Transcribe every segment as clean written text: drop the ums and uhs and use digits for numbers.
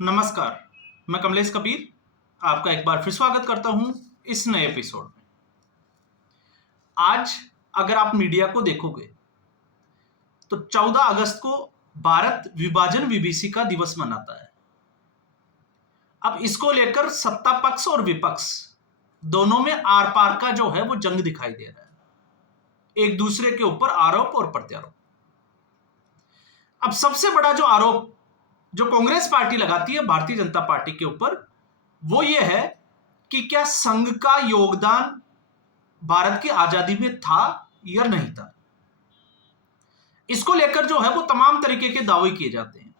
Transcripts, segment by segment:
नमस्कार, मैं कमलेश कबीर आपका एक बार फिर स्वागत करता हूं इस नए एपिसोड में। आज अगर आप मीडिया को देखोगे तो 14 अगस्त को भारत विभाजन विभीषिका का दिवस मनाता है। अब इसको लेकर सत्ता पक्ष और विपक्ष दोनों में आर पार का जो है वो जंग दिखाई दे रहा है, एक दूसरे के ऊपर आरोप और प्रत्यारोप। अब सबसे बड़ा जो आरोप जो कांग्रेस पार्टी लगाती है भारतीय जनता पार्टी के ऊपर वो ये है कि क्या संघ का योगदान भारत की आजादी में था या नहीं था। इसको लेकर जो है वो तमाम तरीके के दावे किए जाते हैं,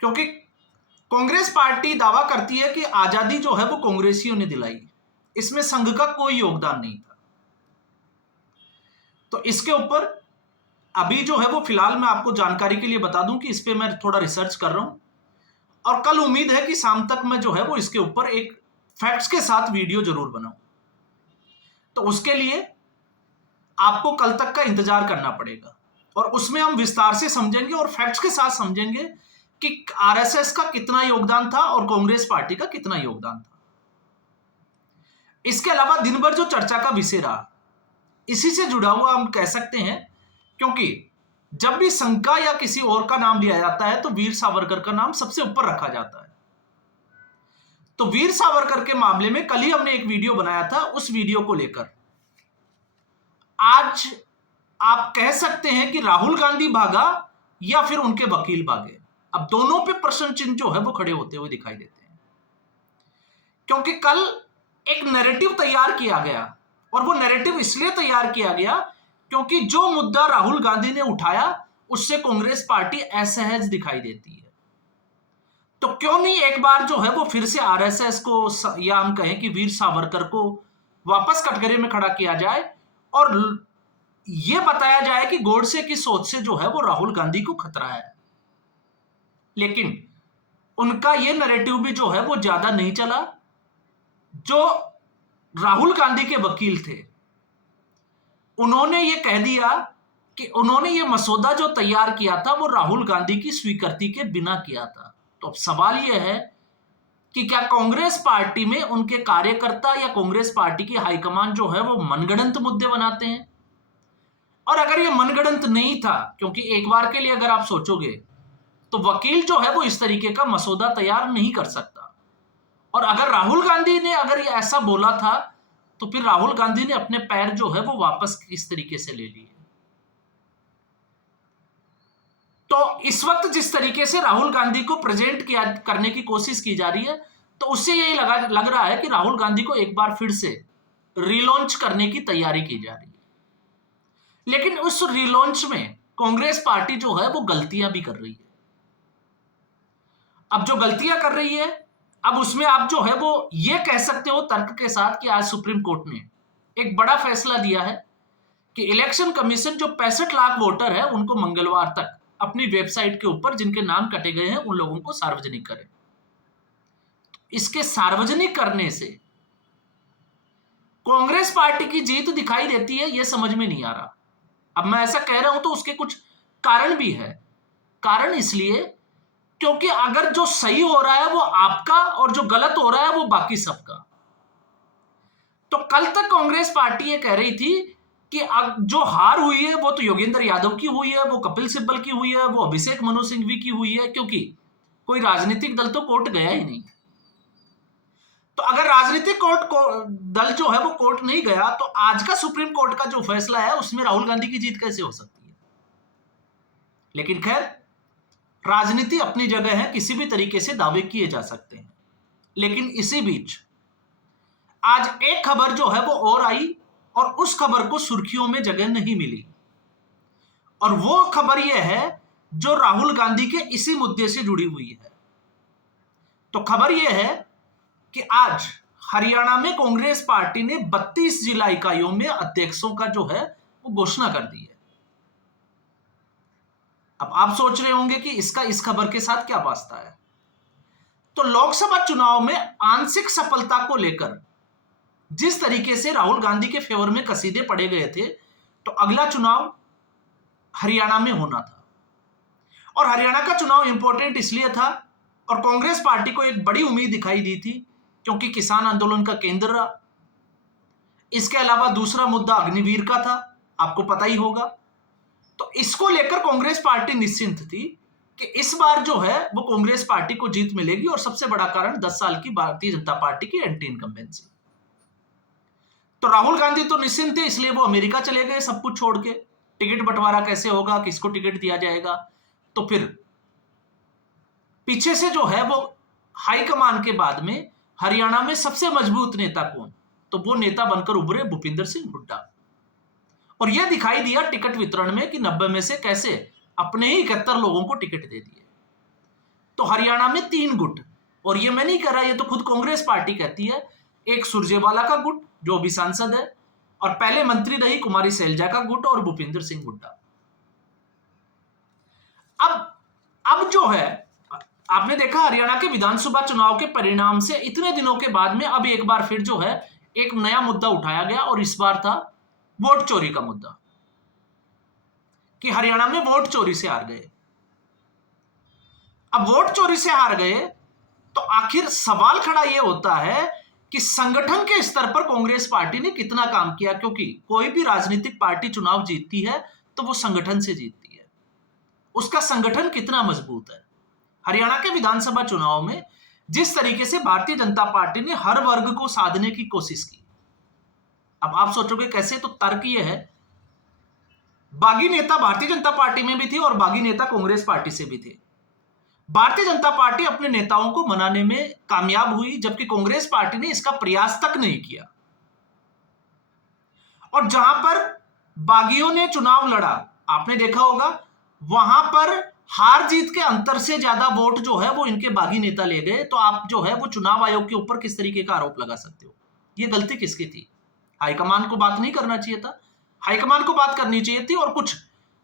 क्योंकि कांग्रेस पार्टी दावा करती है कि आजादी जो है वो कांग्रेसियों ने दिलाई, इसमें संघ का कोई योगदान नहीं था। तो इसके ऊपर अभी जो है वो फिलहाल मैं आपको जानकारी के लिए बता दूं कि इस पे मैं थोड़ा रिसर्च कर रहा हूं और कल उम्मीद है कि शाम तक मैं जो है वो इसके ऊपर एक फैक्ट्स के साथ वीडियो जरूर बनाऊं। तो उसके लिए आपको कल तक का इंतजार करना पड़ेगा और उसमें हम विस्तार से समझेंगे और फैक्ट्स के साथ समझेंगे कि आरएसएस का कितना योगदान था और कांग्रेस पार्टी का कितना योगदान था। इसके अलावा दिन भर जो चर्चा का विषय रहा, इसी से जुड़ा हुआ हम कह सकते हैं, क्योंकि जब भी संघ का या किसी और का नाम लिया जाता है तो वीर सावरकर का नाम सबसे ऊपर रखा जाता है। तो वीर सावरकर के मामले में कल ही हमने एक वीडियो बनाया था। उस वीडियो को लेकर आज आप कह सकते हैं कि राहुल गांधी भागा या फिर उनके वकील भागे। अब दोनों पे प्रश्न चिन्ह जो है वो खड़े होते हुए दिखाई देते हैं, क्योंकि कल एक नैरेटिव तैयार किया गया और वो नैरेटिव इसलिए तैयार किया गया क्योंकि जो मुद्दा राहुल गांधी ने उठाया उससे कांग्रेस पार्टी असहज दिखाई देती है। तो क्यों नहीं एक बार जो है वो फिर से आरएसएस को या हम कहें कि वीर सावरकर को वापस कटघरे में खड़ा किया जाए और यह बताया जाए कि गोडसे की सोच से जो है वो राहुल गांधी को खतरा है। लेकिन उनका यह नैरेटिव भी जो है वो ज्यादा नहीं चला। जो राहुल गांधी के वकील थे उन्होंने ये कह दिया कि उन्होंने ये मसौदा जो तैयार किया था वो राहुल गांधी की स्वीकृति के बिना किया था। तो अब सवाल यह है कि क्या कांग्रेस पार्टी में उनके कार्यकर्ता या कांग्रेस पार्टी की हाईकमान जो है वो मनगढ़ंत मुद्दे बनाते हैं। और अगर ये मनगढ़ंत नहीं था, क्योंकि एक बार के लिए अगर आप सोचोगे तो वकील जो है वो इस तरीके का मसौदा तैयार नहीं कर सकता। और अगर राहुल गांधी ने अगर ये ऐसा बोला था तो फिर राहुल गांधी ने अपने पैर जो है वो वापस किस तरीके से ले लिए। तो इस वक्त जिस तरीके से राहुल गांधी को प्रेजेंट किया करने की कोशिश की जा रही है, तो उससे यही लग रहा है कि राहुल गांधी को एक बार फिर से रीलॉन्च करने की तैयारी की जा रही है। लेकिन उस रीलॉन्च में कांग्रेस पार्टी जो है वो गलतियां भी कर रही है। अब जो गलतियां कर रही है, अब उसमें आप जो है वो ये कह सकते हो तर्क के साथ कि आज सुप्रीम कोर्ट ने एक बड़ा फैसला दिया है कि इलेक्शन कमीशन जो 65 लाख वोटर है उनको मंगलवार तक अपनी वेबसाइट के ऊपर जिनके नाम कटे गए हैं उन लोगों को सार्वजनिक करें। इसके सार्वजनिक करने से कांग्रेस पार्टी की जीत दिखाई देती है, यह समझ में नहीं आ रहा। अब मैं ऐसा कह रहा हूं तो उसके कुछ कारण भी है। कारण इसलिए क्योंकि अगर जो सही हो रहा है वो आपका और जो गलत हो रहा है वो बाकी सबका। तो कल तक कांग्रेस पार्टी ये कह रही थी कि जो हार हुई है वो तो योगेंद्र यादव की हुई है, वो कपिल सिब्बल की हुई है, वो अभिषेक मनु सिंघवी की हुई है, क्योंकि कोई राजनीतिक दल तो कोर्ट गया ही नहीं। तो अगर राजनीतिक दल जो है वो कोर्ट नहीं गया तो आज का सुप्रीम कोर्ट का जो फैसला है उसमें राहुल गांधी की जीत कैसे हो सकती है। लेकिन खैर, राजनीति अपनी जगह है, किसी भी तरीके से दावे किए जा सकते हैं। लेकिन इसी बीच आज एक खबर जो है वो और आई और उस खबर को सुर्खियों में जगह नहीं मिली, और वो खबर यह है जो राहुल गांधी के इसी मुद्दे से जुड़ी हुई है। तो खबर यह है कि आज हरियाणा में कांग्रेस पार्टी ने 32 जिला इकाइयों में अध्यक्षों का जो है वो घोषणा कर दी है। अब आप सोच रहे होंगे कि इसका इस खबर के साथ क्या वास्ता है। तो लोकसभा चुनाव में आंशिक सफलता को लेकर जिस तरीके से राहुल गांधी के फेवर में कसीदे पड़े गए थे, तो अगला चुनाव हरियाणा में होना था और हरियाणा का चुनाव इंपॉर्टेंट इसलिए था और कांग्रेस पार्टी को एक बड़ी उम्मीद दिखाई दी थी क्योंकि किसान आंदोलन का केंद्र रहा। इसके अलावा दूसरा मुद्दा अग्निवीर का था, आपको पता ही होगा। तो इसको लेकर कांग्रेस पार्टी निश्चिंत थी कि इस बार जो है वो कांग्रेस पार्टी को जीत मिलेगी और सबसे बड़ा कारण 10 साल की भारतीय जनता पार्टी की एंटी इनकम्बेंसी। तो राहुल गांधी तो निश्चिंत थे, इसलिए वो अमेरिका चले गए सब कुछ छोड़ के। टिकट बंटवारा कैसे होगा, किसको टिकट दिया जाएगा। तो फिर पीछे से जो है वो हाईकमान के बाद में हरियाणा में सबसे मजबूत नेता कौन, तो वो नेता बनकर उभरे भूपिंदर सिंह हुड्डा। और यह दिखाई दिया टिकट वितरण में कि 90 में से कैसे अपने ही 71 लोगों को टिकट दे दिए। तो हरियाणा में 3 गुट, और ये मैं नहीं कह रहा, ये तो खुद कांग्रेस पार्टी कहती है। एक सुरजेवाला का गुट जो अभी सांसद है, और पहले मंत्री रही कुमारी सैलजा का गुट, और भूपिंदर सिंह हुड्डा। अब जो है आपने देखा हरियाणा के विधानसभा चुनाव के परिणाम से इतने दिनों के बाद में अब एक बार फिर जो है एक नया मुद्दा उठाया गया, और इस बार था वोट चोरी का मुद्दा कि हरियाणा में वोट चोरी से हार गए। अब वोट चोरी से हार गए तो आखिर सवाल खड़ा यह होता है कि संगठन के स्तर पर कांग्रेस पार्टी ने कितना काम किया, क्योंकि कोई भी राजनीतिक पार्टी चुनाव जीतती है तो वो संगठन से जीतती है, उसका संगठन कितना मजबूत है। हरियाणा के विधानसभा चुनाव में जिस तरीके से भारतीय जनता पार्टी ने हर वर्ग को साधने की कोशिश की, अब आप सोचोगे कैसे, तो तर्क यह है बागी नेता भारतीय जनता पार्टी में भी थे और बागी नेता कांग्रेस पार्टी से भी थे। भारतीय जनता पार्टी अपने नेताओं को मनाने में कामयाब हुई, जबकि कांग्रेस पार्टी ने इसका प्रयास तक नहीं किया। और जहां पर बागियों ने चुनाव लड़ा, आपने देखा होगा वहां पर हार जीत के अंतर से ज्यादा वोट जो है वो इनके बागी नेता ले गए। तो आप जो है वो चुनाव आयोग के ऊपर किस तरीके का आरोप लगा सकते हो। ये गलती किसकी थी? हाईकमान को बात नहीं करना चाहिए था, हाईकमान को बात करनी चाहिए थी। और कुछ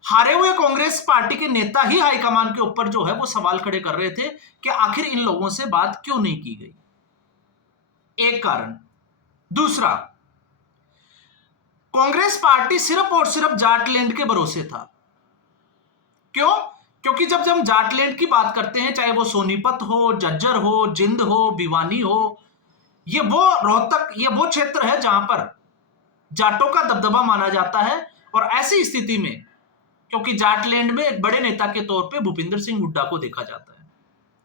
हारे हुए कांग्रेस पार्टी के नेता ही हाईकमान के ऊपर जो है वो सवाल खड़े कर रहे थे कि आखिर इन लोगों से बात क्यों नहीं की गई। एक कारण। दूसरा, कांग्रेस पार्टी सिर्फ और सिर्फ जाटलैंड के भरोसे था। क्यों? क्योंकि जब हम जाटलैंड की बात करते हैं, चाहे वो सोनीपत हो, झज्जर हो, जिंद हो, भिवानी हो, ये वो रोहतक, ये वो क्षेत्र है जहां पर जाटों का दबदबा माना जाता है। और ऐसी स्थिति में क्योंकि जाटलैंड में एक बड़े नेता के तौर पे भूपिंदर सिंह हुड्डा को देखा जाता है,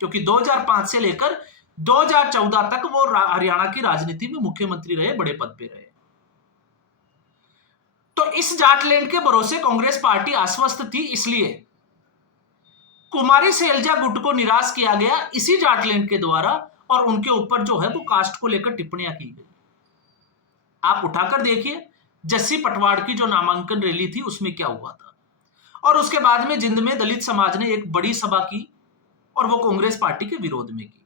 क्योंकि 2005 से लेकर 2014 तक वो हरियाणा की राजनीति में मुख्यमंत्री रहे, बड़े पद पे रहे। तो इस जाटलैंड के भरोसे कांग्रेस पार्टी आश्वस्त थी, इसलिए कुमारी सैलजा गुट को निराश किया गया इसी जाटलैंड के द्वारा, और उनके ऊपर जो है वो कास्ट को लेकर टिप्पणियां की गई। आप उठाकर देखिए जस्सी पटवाड़ की जो नामांकन रैली थी उसमें क्या हुआ था, और उसके बाद में जिंद में दलित समाज ने एक बड़ी सभा की और वो कांग्रेस पार्टी के विरोध में की।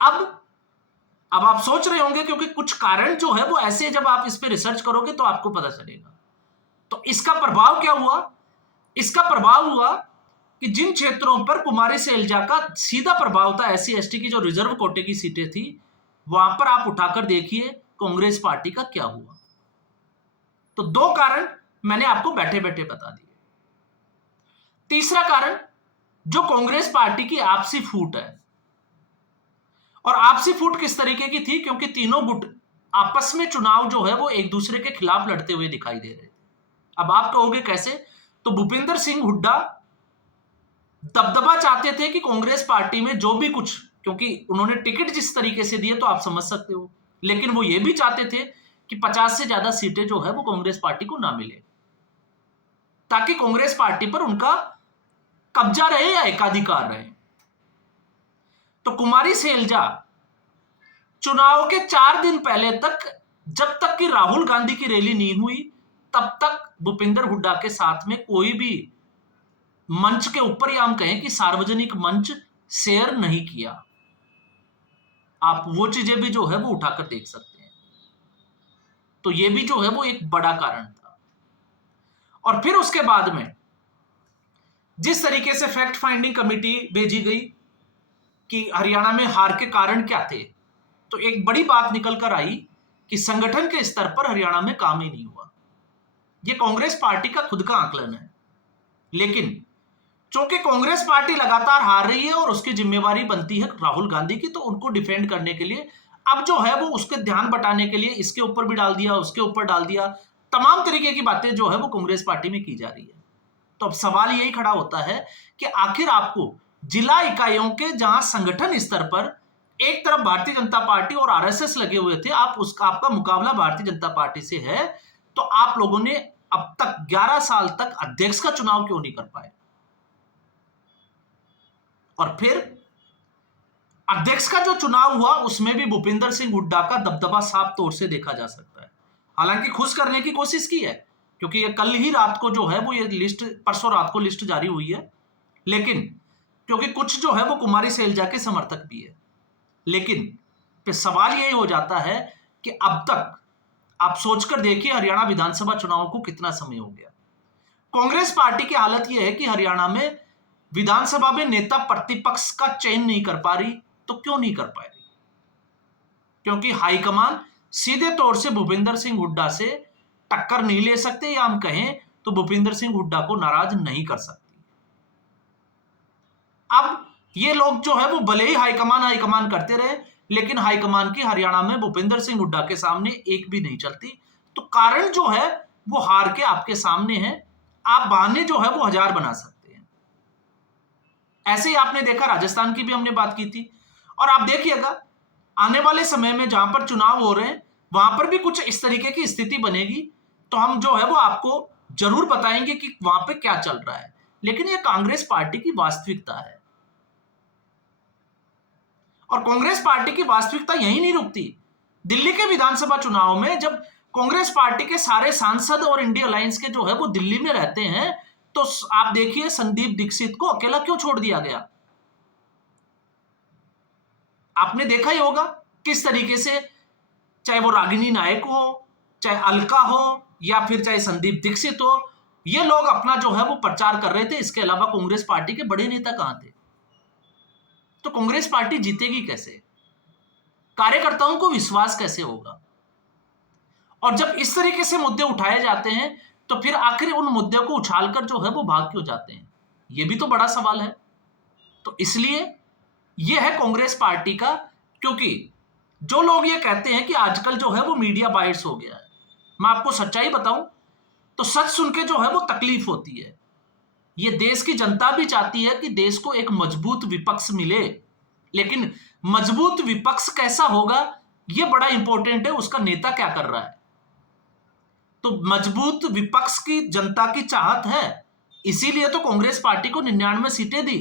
अब आप सोच रहे होंगे, क्योंकि कुछ कारण जो है वो ऐसे, जब आप इस पे रिसर्च करोगे तो आपको पता चलेगा। तो इसका प्रभाव क्या हुआ? इसका प्रभाव हुआ कि जिन क्षेत्रों पर कुमारी सैलजा का सीधा प्रभाव था, SC ST की जो रिजर्व कोटे की सीटें थी, वहां पर आप उठाकर देखिए कांग्रेस पार्टी का क्या हुआ। तो 2 कारण मैंने आपको बैठे बैठे बता दिए। तीसरा कारण, जो कांग्रेस पार्टी की आपसी फूट है, और आपसी फूट किस तरीके की थी, क्योंकि तीनों गुट आपस में चुनाव जो है वो एक दूसरे के खिलाफ लड़ते हुए दिखाई दे रहे थे। अब आप कहोगे कैसे, तो भूपिंदर सिंह हुड्डा दबदबा चाहते थे कि कांग्रेस पार्टी में जो भी कुछ, क्योंकि उन्होंने टिकट जिस तरीके से दिए तो आप समझ सकते हो, लेकिन वो ये भी चाहते थे कि 50 से ज्यादा सीटें जो है वो कांग्रेस पार्टी को ना मिले, ताकि कांग्रेस पार्टी पर उनका कब्जा रहे या एकाधिकार रहे। तो कुमारी सैलजा चुनाव के 4 दिन पहले तक, जब तक कि राहुल गांधी की रैली नहीं हुई, तब तक भूपिंदर हुड्डा के साथ में कोई भी मंच के ऊपर, या हम कहें कि सार्वजनिक मंच, शेयर नहीं किया। आप वो चीजें भी जो है वो उठाकर देख सकते हैं। तो ये भी जो है वो एक बड़ा कारण था। और फिर उसके बाद में जिस तरीके से फैक्ट फाइंडिंग कमेटी भेजी गई कि हरियाणा में हार के कारण क्या थे, तो एक बड़ी बात निकल कर आई कि संगठन के स्तर पर हरियाणा में काम ही नहीं हुआ। यह कांग्रेस पार्टी का खुद का आकलन है। लेकिन चूंकि कांग्रेस पार्टी लगातार हार रही है और उसकी जिम्मेवारी बनती है राहुल गांधी की, तो उनको डिफेंड करने के लिए अब जो है वो उसके ध्यान बटाने के लिए इसके ऊपर भी डाल दिया, उसके ऊपर डाल दिया, तमाम तरीके की बातें जो है वो कांग्रेस पार्टी में की जा रही है। तो अब सवाल यही खड़ा होता है कि आखिर आपको जिला इकाइयों के जहां संगठन स्तर पर एक तरफ भारतीय जनता पार्टी और आरएसएस लगे हुए थे, आपका मुकाबला भारतीय जनता पार्टी से है, तो आप लोगों ने अब तक 11 साल तक अध्यक्ष का चुनाव क्यों नहीं कर पाए? और फिर अध्यक्ष का जो चुनाव हुआ उसमें भी भूपिंदर सिंह हुड्डा का दबदबा साफ तौर से देखा जा सकता है। हालांकि खुश करने की कोशिश की है, क्योंकि ये कल ही रात को जो है वो ये लिस्ट, परसों रात को लिस्ट जारी हुई है, लेकिन क्योंकि कुछ जो है वो कुमारी सैलजा के समर्थक भी है। लेकिन फिर सवाल यही हो जाता है कि अब तक आप सोचकर देखिए हरियाणा विधानसभा चुनाव को कितना समय हो गया। कांग्रेस पार्टी की हालत यह है कि हरियाणा में विधानसभा में नेता प्रतिपक्ष का चयन नहीं कर पा रही। तो क्यों नहीं कर पा रही? क्योंकि हाईकमान सीधे तौर से भूपिंदर सिंह हुड्डा से टक्कर नहीं ले सकते, या हम कहें तो भूपिंदर सिंह हुड्डा को नाराज नहीं कर सकती। अब ये लोग जो है वो भले ही हाईकमान करते रहे, लेकिन हाईकमान की हरियाणा में भूपिंदर सिंह हुड्डा के सामने एक भी नहीं चलती। तो कारण जो है वो हार के आपके सामने है। आप बहाने जो है वो हजार बना सकते हैं। ऐसे ही आपने देखा, राजस्थान की भी हमने बात की थी, और आप देखिएगा आने वाले समय में जहां पर चुनाव हो रहे हैं वहां पर भी कुछ इस तरीके की स्थिति बनेगी, तो हम जो है वो आपको जरूर बताएंगे कि वहां पे क्या चल रहा है। लेकिन ये कांग्रेस पार्टी की वास्तविकता है, और कांग्रेस पार्टी की वास्तविकता यही नहीं रुकती। दिल्ली के विधानसभा चुनाव में जब कांग्रेस पार्टी के सारे सांसद और इंडिया अलायंस के जो है वो दिल्ली में रहते हैं, तो आप देखिए संदीप दीक्षित को अकेला क्यों छोड़ दिया गया। आपने देखा ही होगा किस तरीके से, चाहे वो रागिनी नायक हो, चाहे अलका हो, या फिर चाहे संदीप दीक्षित हो, ये लोग अपना जो है वो प्रचार कर रहे थे। इसके अलावा कांग्रेस पार्टी के बड़े नेता कहां थे? तो कांग्रेस पार्टी जीतेगी कैसे? कार्यकर्ताओं को विश्वास कैसे होगा? और जब इस तरीके से मुद्दे उठाए जाते हैं तो फिर आखिर उन मुद्दों को उछालकर जो है वो भाग क्यों जाते हैं? ये भी तो बड़ा सवाल है। तो इसलिए ये है कांग्रेस पार्टी का, क्योंकि जो लोग ये कहते हैं कि आजकल जो है वो मीडिया बायस हो गया है, मैं आपको सच्चाई बताऊं तो सच सुन के जो है वो तकलीफ होती है। ये देश की जनता भी चाहती है कि देश को एक मजबूत विपक्ष मिले, लेकिन मजबूत विपक्ष कैसा होगा ये बड़ा इंपॉर्टेंट है, उसका नेता क्या कर रहा है। तो मजबूत विपक्ष की जनता की चाहत है, इसीलिए तो कांग्रेस पार्टी को 99 सीटें दी।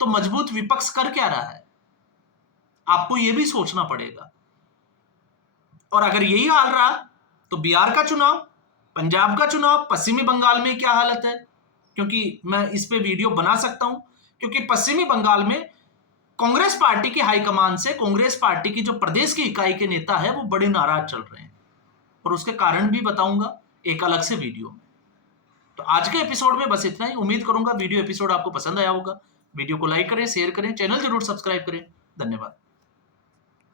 तो मजबूत विपक्ष कर क्या रहा है, आपको यह भी सोचना पड़ेगा। और अगर यही हाल रहा तो बिहार का चुनाव, पंजाब का चुनाव, पश्चिमी बंगाल में क्या हालत है? क्योंकि मैं इस पे वीडियो बना सकता हूं, क्योंकि पश्चिमी बंगाल में कांग्रेस पार्टी की हाईकमान से कांग्रेस पार्टी की जो प्रदेश की इकाई के नेता है वो बड़े नाराज चल रहे हैं, और उसके कारण भी बताऊंगा एक अलग से वीडियो में। तो आज के एपिसोड में बस इतना ही। उम्मीद करूंगा वीडियो एपिसोड आपको पसंद आया होगा। वीडियो को लाइक करें, शेयर करें, चैनल जरूर सब्सक्राइब करें। धन्यवाद।